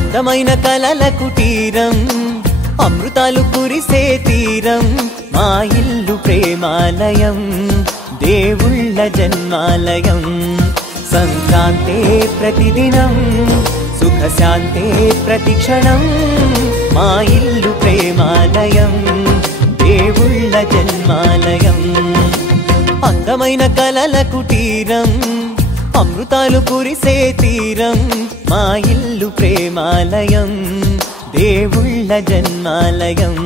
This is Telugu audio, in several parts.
అందమైన కలల కుటీరం అమృతాలు కురిసే తీరం మా ఇల్లు ప్రేమాలయం దేవుళ్ళ జన్మాలయం సంక్రాంతే ప్రతిదినం సుఖశాంతే ప్రతిక్షణం మా ఇల్లు ప్రేమాలయం దేవుళ్ళ జన్మాలయం అందమైన కలల కుటీరం అమృతాలు కురిసే తీరం మా ఇల్లు ప్రేమాలయం దేవుళ్ళ జన్మాలయం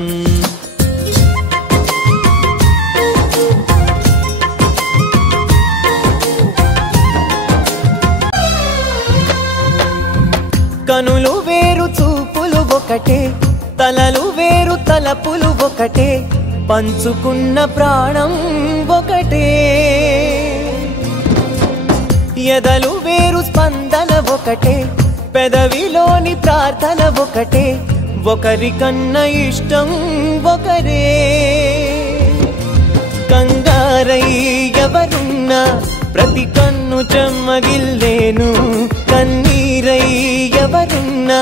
కనులు వేరు చూపులు ఒకటే తలలు వేరు తలపులు ఒకటే పంచుకున్న ప్రాణం ఒకటే ఎదలు వేరు స్పందన ఒకటే పెదవిలోని ప్రార్థన ఒకటే ఒకరికన్నా ఇష్టం ఒకరే కంగారై ఎవరున్నా ప్రతి కన్ను చెమ్మగిల్లేను కన్నీరై ఎవరున్నా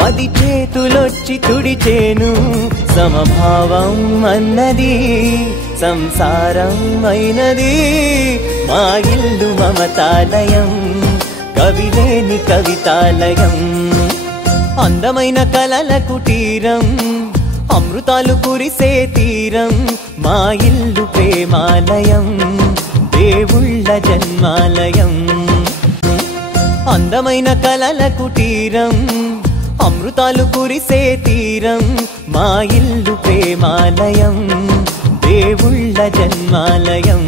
10 చేతులొచ్చి తుడిచేను సమభావం అన్నది సంసారం అయినది మా ఇల్లు మమతాలయం కవిలేని కవితాలయం అందమైన కలల కుటీరం అమృతాలు కురిసే తీరం మా ఇల్లు ప్రేమాలయం దేవుళ్ళ జన్మాలయం అందమైన కలల కుటీరం అమృతాలు కురిసే తీరం మా ఇల్లు ప్రేమాలయం దేవుళ్ళ జన్మాలయం